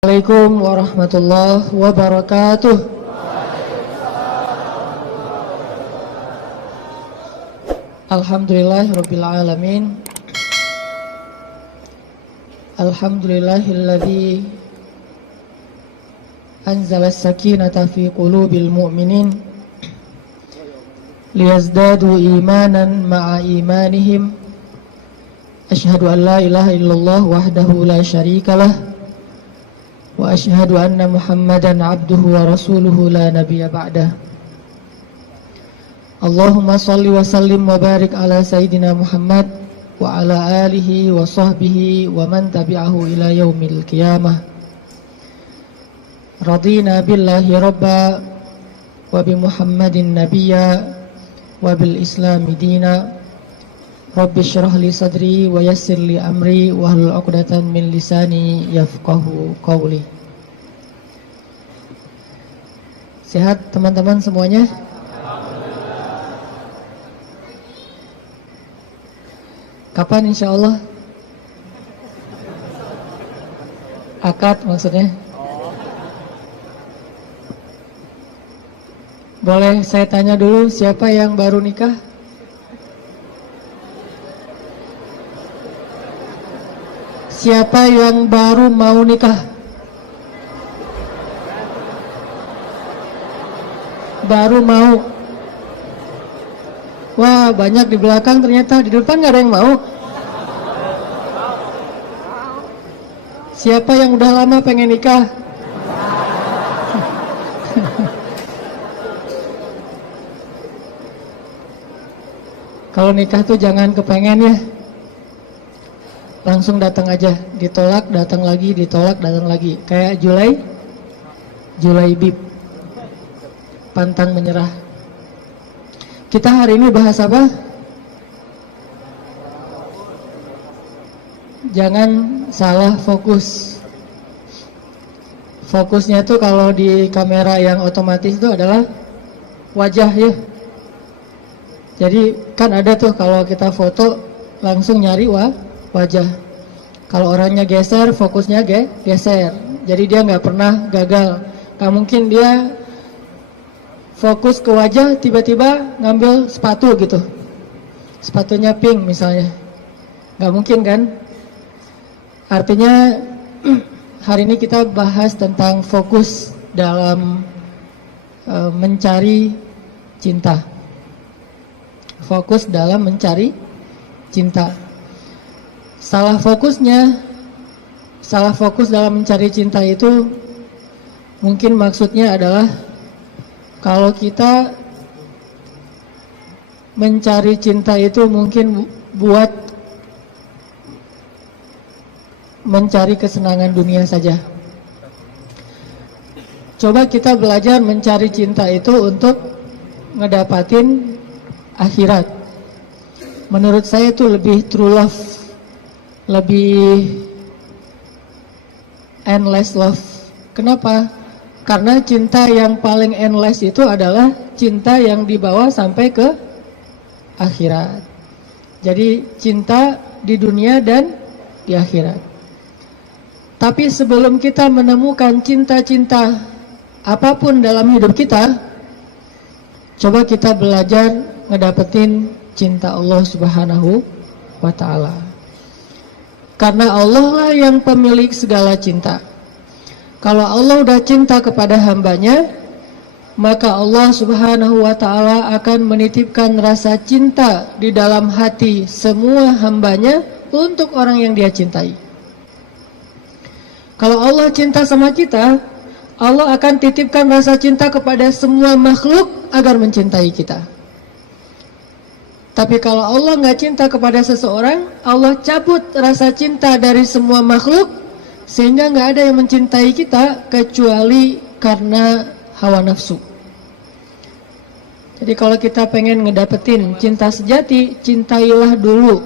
Assalamualaikum warahmatullahi wabarakatuh. Alhamdulillahirabbil alamin. Alhamdulillahilladzi anzala as-sakinata fi qulubil mu'minin liyazdadu imanan ma'a imanihim. Asyhadu an la ilaha illallah wahdahu la syarikalah wa asyhadu anna Muhammadan abduhu wa rasuluhu la nabiyya ba'dah. Allahumma salli wa sallim wa barik ala sayyidina Muhammad wa ala alihi wa sahbihi wa man tabi'ahu ila yaumil qiyamah. Radina billahi rabba wa bi Muhammadin nabiyya wa bil islami dina. Rabbi syrah li sadri wa yassir li amri wa hlul 'uqdatam min lisani yafqahu qawli. Sehat teman-teman semuanya? Kapan insyaallah? Akad maksudnya? Boleh saya tanya dulu, siapa yang baru nikah? Siapa yang baru mau nikah? Baru mau. Wah, banyak di belakang ternyata. Di depan gak ada yang mau. Siapa yang udah lama pengen nikah? Kalau nikah tuh jangan kepengen ya. Langsung datang aja, ditolak datang lagi, ditolak datang lagi. Kayak Julaibib, pantang menyerah. Kita hari ini bahas apa? Jangan salah fokus. Fokusnya tuh kalau di kamera yang otomatis itu adalah wajah ya. Jadi kan ada tuh kalau kita foto langsung nyari wajah. Kalau orangnya geser, fokusnya geser. Jadi dia nggak pernah gagal. Nggak mungkin dia fokus ke wajah tiba-tiba ngambil sepatu gitu. Sepatunya pink misalnya. Nggak mungkin kan? Artinya hari ini kita bahas tentang fokus dalam mencari cinta. Fokus dalam mencari cinta. Salah fokus dalam mencari cinta itu mungkin maksudnya adalah kalau kita mencari cinta itu mungkin buat mencari kesenangan dunia saja. Coba kita belajar mencari cinta itu untuk ngedapatin akhirat. Menurut saya itu lebih true love, lebih endless love. Kenapa? Karena cinta yang paling endless itu adalah cinta yang dibawa sampai ke akhirat. Jadi cinta di dunia dan di akhirat. Tapi sebelum kita menemukan cinta-cinta apapun dalam hidup kita, coba kita belajar ngedapetin cinta Allah Subhanahu wa ta'ala. Karena Allah lah yang pemilik segala cinta. Kalau Allah udah cinta kepada hambanya, maka Allah Subhanahu wa ta'ala akan menitipkan rasa cinta di dalam hati semua hambanya untuk orang yang dia cintai. Kalau Allah cinta sama kita, Allah akan titipkan rasa cinta kepada semua makhluk agar mencintai kita. Tapi kalau Allah nggak cinta kepada seseorang, Allah cabut rasa cinta dari semua makhluk, sehingga nggak ada yang mencintai kita kecuali karena hawa nafsu. Jadi kalau kita pengen ngedapetin cinta sejati, cintailah dulu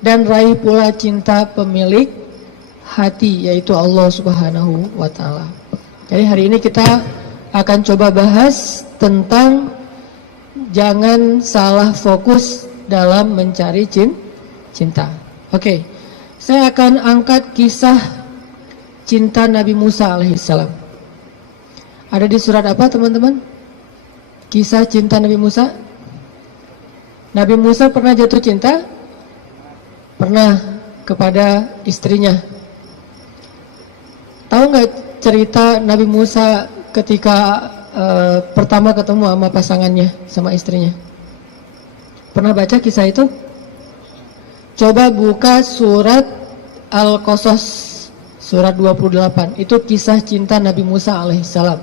dan raih pula cinta pemilik hati, yaitu Allah Subhanahu wa ta'ala. Jadi hari ini kita akan coba bahas tentang jangan salah fokus dalam mencari cinta. Oke, saya akan angkat kisah cinta Nabi Musa alaihissalam. Ada di surat apa teman-teman? Kisah cinta Nabi Musa. Nabi Musa pernah jatuh cinta? Pernah, kepada istrinya. Tahu nggak cerita Nabi Musa ketika pertama ketemu sama pasangannya, sama istrinya? Pernah baca kisah itu? Coba buka surat Al-Qasas, surat 28. Itu kisah cinta Nabi Musa alaihissalam.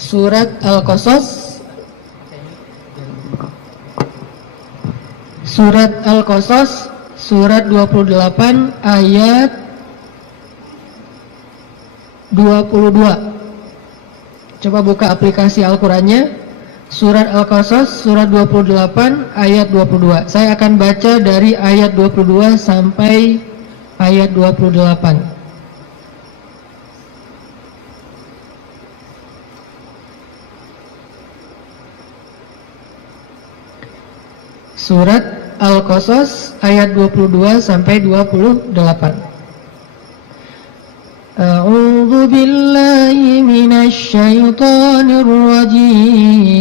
Surat Al-Qasas, surat Al-Qasas, surat 28 ayat 22. Coba buka aplikasi Al-Qurannya. Surat Al-Qasas, surat 28 ayat 22. Saya akan baca dari ayat 22 sampai ayat 28. Surat Al-Qasas ayat 22 sampai 28. A'udzu billahi minasy syaithanir rajim.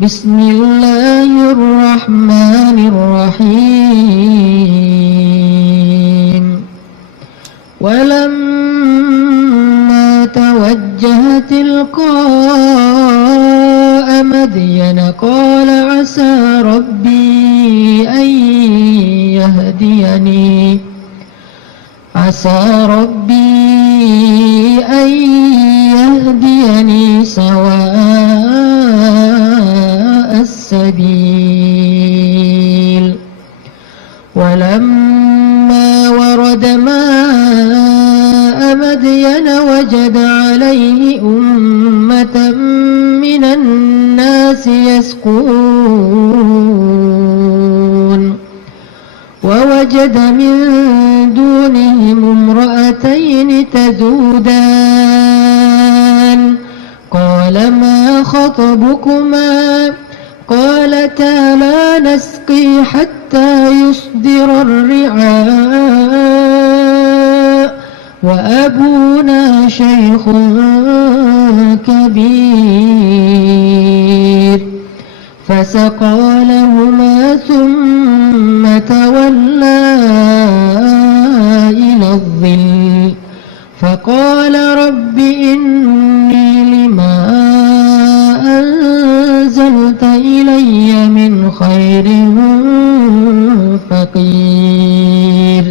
Bismillahirrahmanirrahim. Walamma tawajjaha tilqa'a Madyana qala 'asa rabbi an yahdiyani عسى ربي أن يهديني سواء السبيل ولما ورد ماء مدين وجد عليه أمة من الناس يسقون ووجد من دونهم امرأتين تذودان قال ما خطبكما قالتا لا نسقي حتى يصدر الرعاء وأبونا شيخ كبير فسقى لهما ثم تولى إلى الظل فقال رب إني لما أنزلت إلي من خير فقير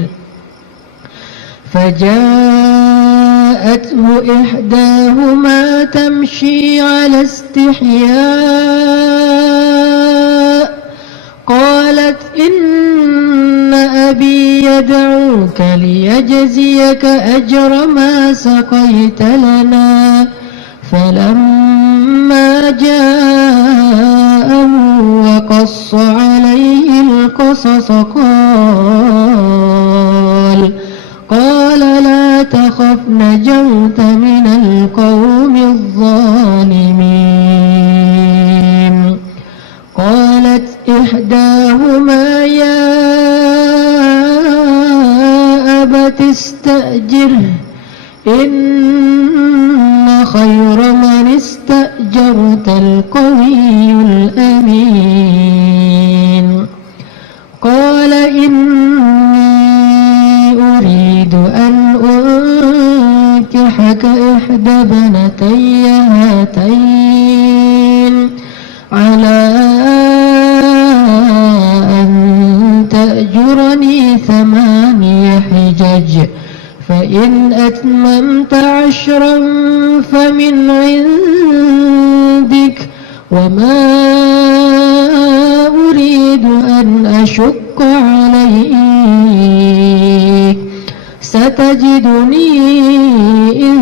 فجاءته إحداهما تمشي على استحياء قالت إن أبي يدعوك ليجزيك أجر ما سقيت لنا فلما جاءه وقص عليه القصص قال لا تخف نجوت من القوم الظالمين قالت إحداهما يا أبت استأجره إن خير من استأجرت القوي الأمين قال إني أريد أن أنكحك إحدى ابنتي هاتين على أن تأجرني 8 حجج فإن أتممت 10 فمن عندك وما أريد أن أشق عليك ستجدني إن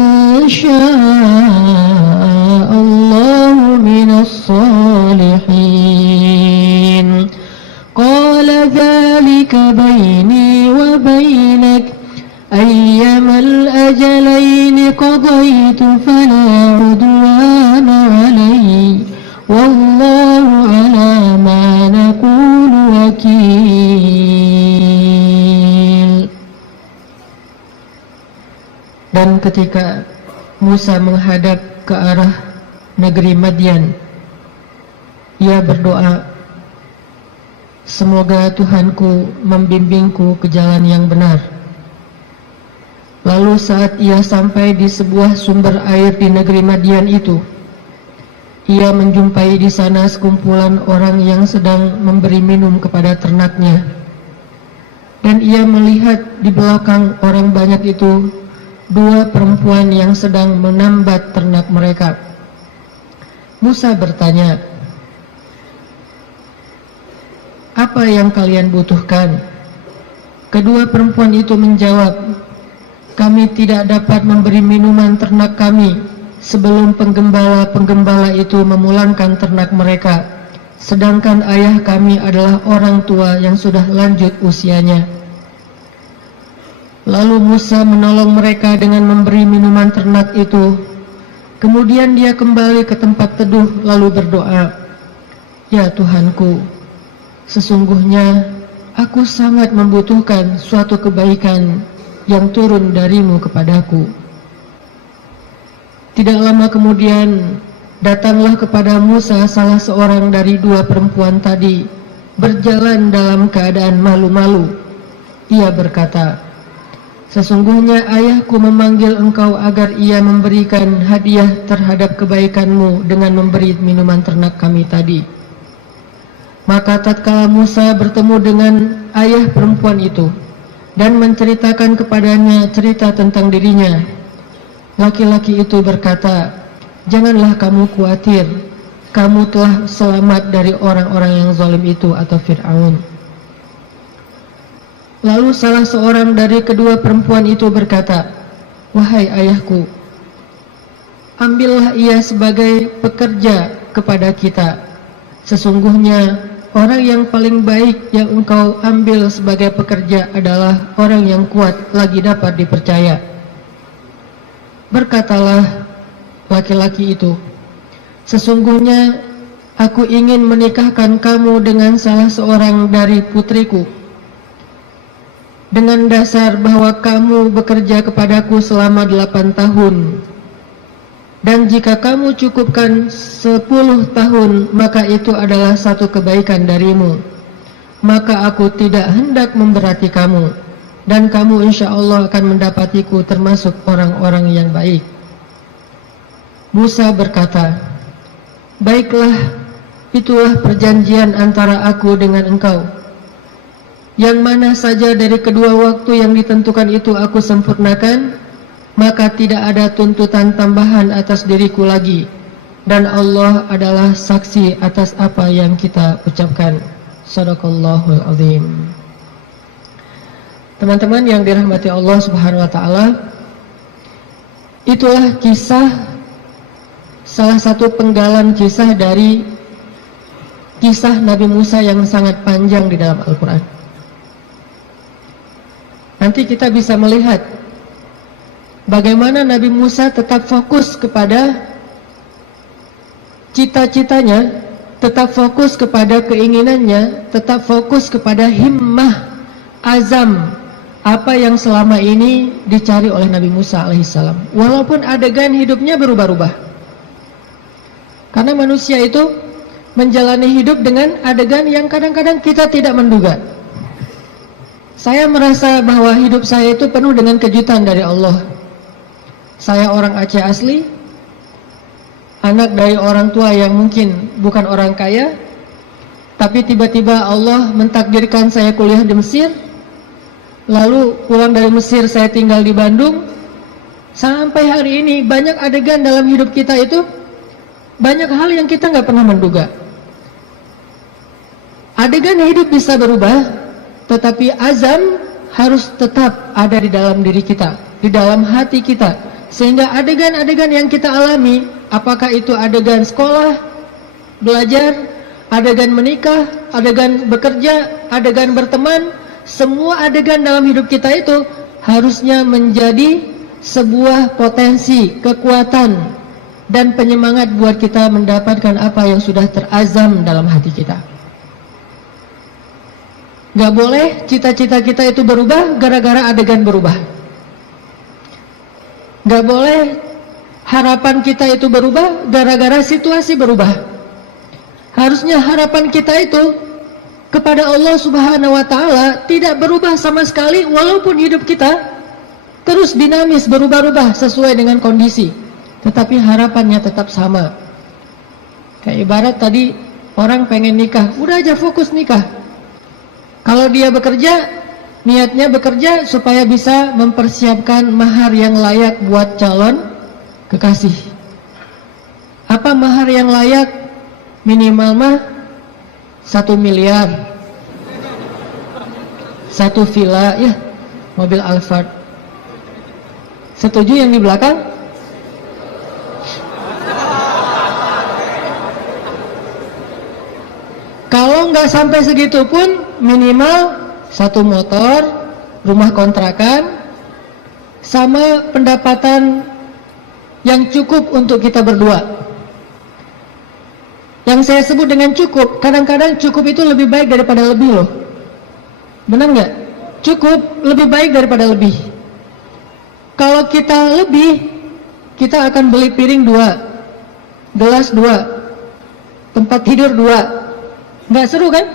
شاء الله من الصالحين قال ذلك بيني وبينك أيما الأجلين قضيت فلا عدوان علي والله على ما نقول وكيل. ketika Musa menghadap ke arah negeri Madian, ia berdoa, semoga Tuhanku membimbingku ke jalan yang benar. Lalu saat ia sampai di sebuah sumber air di negeri Madian itu, ia menjumpai di sana sekumpulan orang yang sedang memberi minum kepada ternaknya. Dan ia melihat di belakang orang banyak itu dua perempuan yang sedang menambat ternak mereka. Musa bertanya, apa yang kalian butuhkan? Kedua perempuan itu menjawab, kami tidak dapat memberi minuman ternak kami sebelum penggembala-penggembala itu memulangkan ternak mereka, sedangkan ayah kami adalah orang tua yang sudah lanjut usianya. Lalu Musa menolong mereka dengan memberi minuman ternak itu. Kemudian dia kembali ke tempat teduh lalu berdoa, ya Tuhanku, sesungguhnya aku sangat membutuhkan suatu kebaikan yang turun darimu kepadaku. Tidak lama kemudian datanglah kepada Musa salah seorang dari dua perempuan tadi, berjalan dalam keadaan malu-malu. Ia berkata, sesungguhnya ayahku memanggil engkau agar ia memberikan hadiah terhadap kebaikanmu dengan memberi minuman ternak kami tadi. Maka tatkala Musa bertemu dengan ayah perempuan itu dan menceritakan kepadanya cerita tentang dirinya, laki-laki itu berkata, janganlah kamu khawatir, kamu telah selamat dari orang-orang yang zalim itu atau Fir'aun. Lalu salah seorang dari kedua perempuan itu berkata, wahai ayahku, ambillah ia sebagai pekerja kepada kita. Sesungguhnya orang yang paling baik yang engkau ambil sebagai pekerja adalah orang yang kuat lagi dapat dipercaya. Berkatalah laki-laki itu, sesungguhnya aku ingin menikahkan kamu dengan salah seorang dari putriku, dengan dasar bahwa kamu bekerja kepadaku selama 8 tahun. Dan jika kamu cukupkan 10 tahun, maka itu adalah satu kebaikan darimu. Maka aku tidak hendak memberati kamu, dan kamu insya Allah akan mendapatiku termasuk orang-orang yang baik. Musa berkata, baiklah, itulah perjanjian antara aku dengan engkau. Yang mana saja dari kedua waktu yang ditentukan itu aku sempurnakan, maka tidak ada tuntutan tambahan atas diriku lagi, dan Allah adalah saksi atas apa yang kita ucapkan. Shadaqallahul azim. Teman-teman yang dirahmati Allah Subhanahu wa taala, itulah kisah, salah satu penggalan kisah dari kisah Nabi Musa yang sangat panjang di dalam Al-Quran. Nanti kita bisa melihat bagaimana Nabi Musa tetap fokus kepada cita-citanya, tetap fokus kepada keinginannya, tetap fokus kepada himmah, azam, apa yang selama ini dicari oleh Nabi Musa alaihissalam. Walaupun adegan hidupnya berubah-ubah, karena manusia itu menjalani hidup dengan adegan yang kadang-kadang kita tidak menduga. Saya merasa bahwa hidup saya itu penuh dengan kejutan dari Allah. Saya orang Aceh asli, anak dari orang tua yang mungkin bukan orang kaya, tapi tiba-tiba Allah mentakdirkan saya kuliah di Mesir. Lalu pulang dari Mesir saya tinggal di Bandung. Sampai hari ini banyak adegan dalam hidup kita itu, banyak hal yang kita nggak pernah menduga. Adegan hidup bisa berubah, tetapi azam harus tetap ada di dalam diri kita, di dalam hati kita. Sehingga adegan-adegan yang kita alami, apakah itu adegan sekolah, belajar, adegan menikah, adegan bekerja, adegan berteman, semua adegan dalam hidup kita itu harusnya menjadi sebuah potensi, kekuatan, dan penyemangat buat kita mendapatkan apa yang sudah terazam dalam hati kita. Gak boleh cita-cita kita itu berubah gara-gara adegan berubah. Nggak boleh harapan kita itu berubah gara-gara situasi berubah. Harusnya harapan kita itu kepada Allah Subhanahu wa Ta'ala tidak berubah sama sekali, walaupun hidup kita terus dinamis, berubah-ubah sesuai dengan kondisi, tetapi harapannya tetap sama. Kayak ibarat tadi orang pengen nikah, udah aja fokus nikah. Kalau dia bekerja, niatnya bekerja supaya bisa mempersiapkan mahar yang layak buat calon kekasih. Apa mahar yang layak? Minimal mah 1 miliar, 1 villa, ya, mobil Alphard. Setuju yang di belakang? Kalau nggak sampai segitu pun minimal 1 motor, rumah kontrakan, sama pendapatan yang cukup untuk kita berdua. Yang saya sebut dengan cukup, kadang-kadang cukup itu lebih baik daripada lebih loh. Benar nggak? Cukup lebih baik daripada lebih. Kalau kita lebih, kita akan beli piring 2, gelas 2, tempat tidur 2. Nggak seru kan?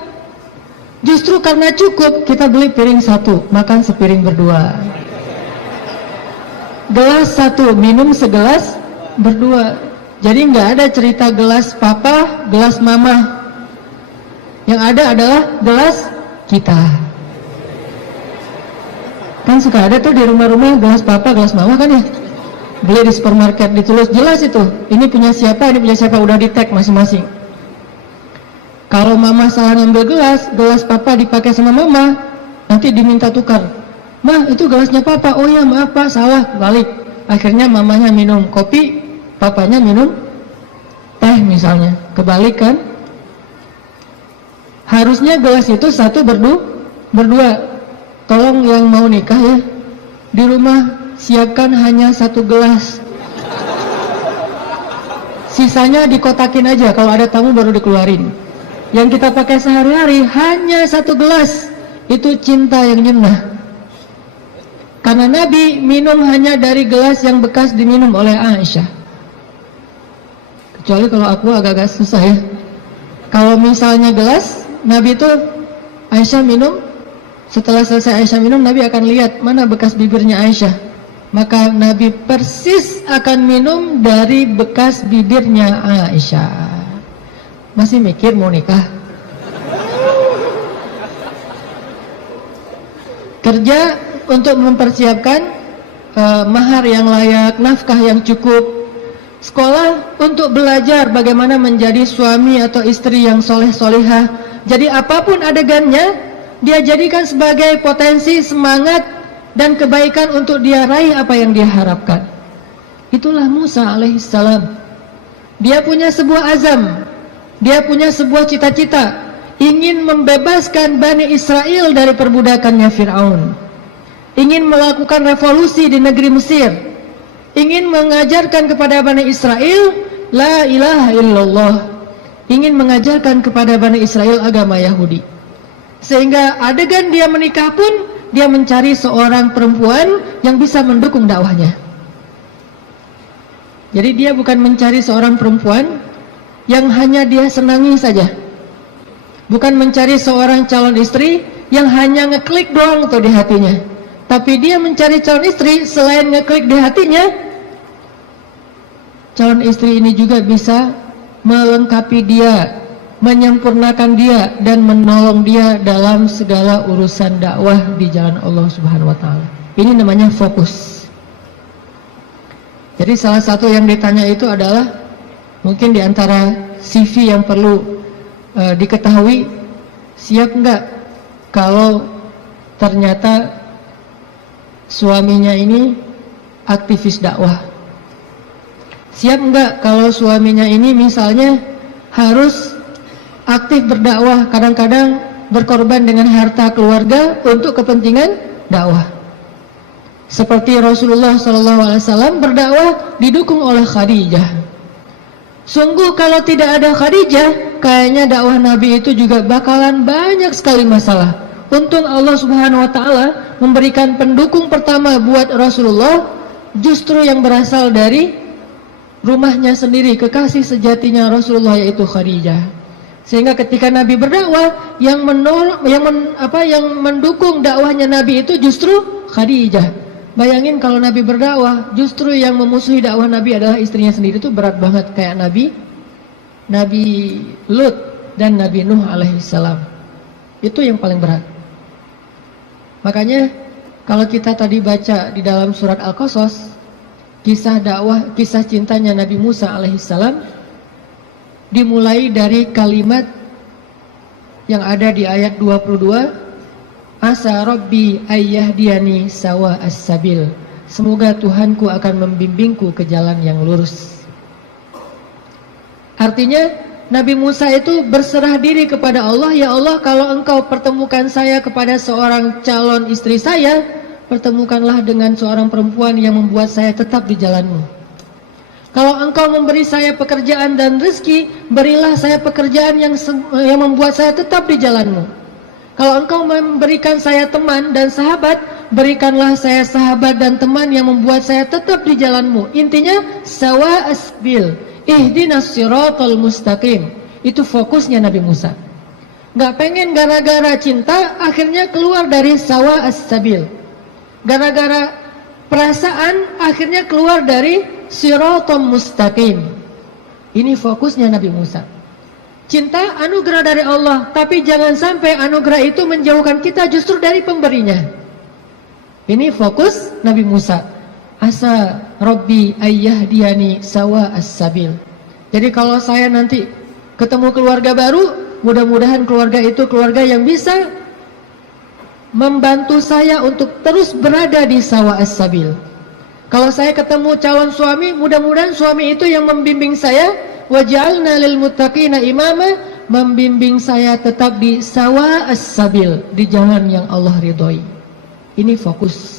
Justru karena cukup, kita beli piring 1, makan sepiring berdua. Gelas 1, minum segelas berdua. Jadi nggak ada cerita gelas papa, gelas mama. Yang ada adalah gelas kita. Kan suka ada tuh di rumah-rumah gelas papa, gelas mama kan ya. Beli di supermarket, ditulis jelas itu. Ini punya siapa, ini punya siapa, udah di tag masing-masing. Kalau mama salah ngambil gelas, gelas papa dipakai sama mama, nanti diminta tukar. Mah, itu gelasnya papa. Oh ya, maaf pak, salah, balik. Akhirnya mamanya minum kopi, papanya minum teh misalnya. Kebalik kan? Harusnya gelas itu 1 berdua. Tolong yang mau nikah ya, di rumah siapkan hanya 1 gelas. Sisanya dikotakin aja, kalau ada tamu baru dikeluarin. Yang kita pakai sehari-hari hanya 1 gelas. Itu cinta yang nyenah. Karena Nabi minum hanya dari gelas yang bekas diminum oleh Aisyah. Kecuali kalau aku agak-agak susah ya. Kalau misalnya gelas, Nabi itu Aisyah minum, setelah selesai Aisyah minum, Nabi akan lihat mana bekas bibirnya Aisyah. Maka Nabi persis akan minum dari bekas bibirnya Aisyah. Masih mikir mau nikah? Kerja untuk mempersiapkan mahar yang layak, nafkah yang cukup. Sekolah untuk belajar bagaimana menjadi suami atau istri yang soleh-solehah. Jadi apapun adegannya, dia jadikan sebagai potensi, semangat, dan kebaikan untuk dia raih apa yang dia harapkan. Itulah Musa alaihissalam. Dia punya sebuah azam, dia punya sebuah cita-cita, ingin membebaskan Bani Israel dari perbudakannya Fir'aun, ingin melakukan revolusi di negeri Mesir, ingin mengajarkan kepada Bani Israel la ilaha illallah, ingin mengajarkan kepada Bani Israel agama Yahudi. Sehingga adegan dia menikah pun, dia mencari seorang perempuan yang bisa mendukung dakwahnya. Jadi dia bukan mencari seorang perempuan yang hanya dia senangi saja, bukan mencari seorang calon istri yang hanya ngeklik doang tuh di hatinya, tapi dia mencari calon istri selain ngeklik di hatinya, calon istri ini juga bisa melengkapi dia, menyempurnakan dia, dan menolong dia dalam segala urusan dakwah di jalan Allah Subhanahu wa Ta'ala. Ini namanya fokus. Jadi salah satu yang ditanya itu adalah, mungkin di antara CV yang perlu diketahui, siap nggak kalau ternyata suaminya ini aktivis dakwah? Siap nggak kalau suaminya ini misalnya harus aktif berdakwah, kadang-kadang berkorban dengan harta keluarga untuk kepentingan dakwah? Seperti Rasulullah SAW berdakwah didukung oleh Khadijah. Sungguh kalau tidak ada Khadijah, kayaknya dakwah Nabi itu juga bakalan banyak sekali masalah. Untung Allah Subhanahu wa Ta'ala memberikan pendukung pertama buat Rasulullah, justru yang berasal dari rumahnya sendiri, kekasih sejatinya Rasulullah, yaitu Khadijah. Sehingga ketika Nabi berdakwah, yang mendukung dakwahnya Nabi itu justru Khadijah. Bayangin kalau Nabi berdakwah, justru yang memusuhi dakwah Nabi adalah istrinya sendiri, itu berat banget. Kayak Nabi Lut dan Nabi Nuh alaihissalam. Itu yang paling berat. Makanya kalau kita tadi baca di dalam surat Al-Qasas, kisah dakwah, kisah cintanya Nabi Musa alaihissalam, dimulai dari kalimat yang ada di ayat 22, asa rabbi ayyahdiyani sawa as-sabil, semoga Tuhanku akan membimbingku ke jalan yang lurus. Artinya Nabi Musa itu berserah diri kepada Allah, ya Allah, kalau engkau pertemukan saya kepada seorang calon istri saya, pertemukanlah dengan seorang perempuan yang membuat saya tetap di jalanmu. Kalau engkau memberi saya pekerjaan dan rezeki, berilah saya pekerjaan yang membuat saya tetap di jalanmu. Kalau engkau memberikan saya teman dan sahabat, berikanlah saya sahabat dan teman yang membuat saya tetap di jalanmu. Intinya, sawa asbil, ihdinas siratal mustaqim. Itu fokusnya Nabi Musa. Gak pengen gara-gara cinta, akhirnya keluar dari sawa as-sabil. Gara-gara perasaan, akhirnya keluar dari siratal mustaqim. Ini fokusnya Nabi Musa. Cinta anugerah dari Allah, tapi jangan sampai anugerah itu menjauhkan kita justru dari pemberinya. Ini fokus Nabi Musa. Asa rabbi ayyahdiyani sawa as-sabil. Jadi kalau saya nanti ketemu keluarga baru, mudah-mudahan keluarga itu keluarga yang bisa membantu saya untuk terus berada di sawa as-sabil. Kalau saya ketemu calon suami, mudah-mudahan suami itu yang membimbing saya, waj'alna lil muttaqina imama, membimbing saya tetap di sawa as-sabil, di jalan yang Allah ridhoi. Ini fokus.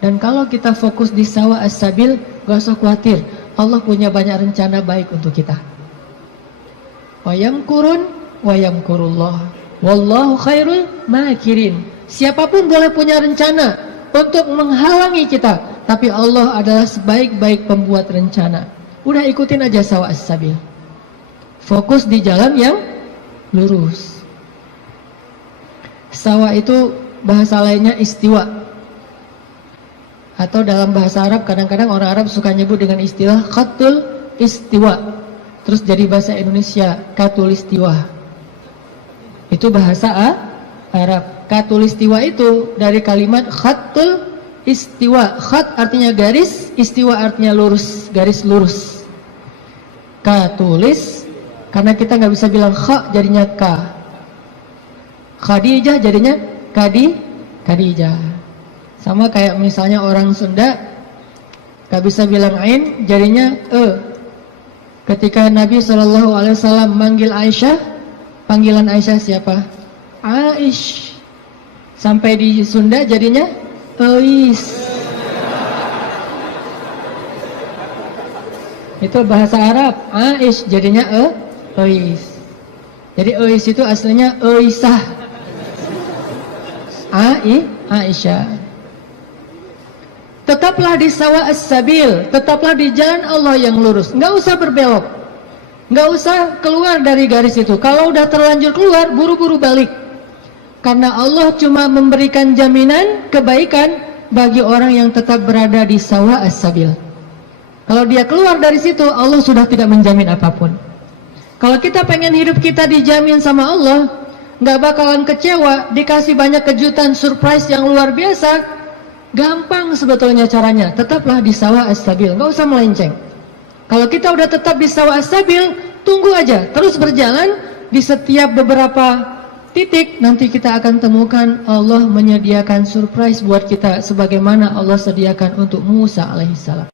Dan kalau kita fokus di sawa as-sabil, gak usah khawatir, Allah punya banyak rencana baik untuk kita. Wa yamkurun wa yamkurullah, wallahu khairul makirin. Siapapun boleh punya rencana untuk menghalangi kita, tapi Allah adalah sebaik-baik pembuat rencana. Udah ikutin aja sawa as-sabil. Fokus di jalan yang lurus. Sawa itu bahasa lainnya istiwa. Atau dalam bahasa Arab, kadang-kadang orang Arab suka nyebut dengan istilah khatul istiwa. Terus jadi bahasa Indonesia katulistiwa. Itu bahasa Arab. Katulistiwa itu dari kalimat khatul istiwa. Khat artinya garis, istiwa artinya lurus, garis lurus. Katulis, karena kita nggak bisa bilang kha jadinya ka. Khadijah jadinya Khadijah. Sama kayak misalnya orang Sunda nggak bisa bilang ain jadinya e. Ketika Nabi SAW manggil Aisyah, panggilan Aisyah siapa? Aish. Sampai di Sunda jadinya Eis. Itu bahasa Arab. Aish jadinya Eis. Jadi Eis itu aslinya Eisah. Aisyah. Tetaplah di sawa as-sabil, tetaplah di jalan Allah yang lurus. Nggak usah berbelok, nggak usah keluar dari garis itu. Kalau udah terlanjur keluar, buru-buru balik. Karena Allah cuma memberikan jaminan kebaikan bagi orang yang tetap berada di sawa as-sabil. Kalau dia keluar dari situ, Allah sudah tidak menjamin apapun. Kalau kita pengen hidup kita dijamin sama Allah, nggak bakalan kecewa, dikasih banyak kejutan, surprise yang luar biasa, gampang sebetulnya caranya. Tetaplah di sawa as-sabil, nggak usah melenceng. Kalau kita udah tetap di sawa as-sabil, tunggu aja, terus berjalan. Di setiap beberapa titik nanti kita akan temukan Allah menyediakan surprise buat kita sebagaimana Allah sediakan untuk Musa alaihissalam.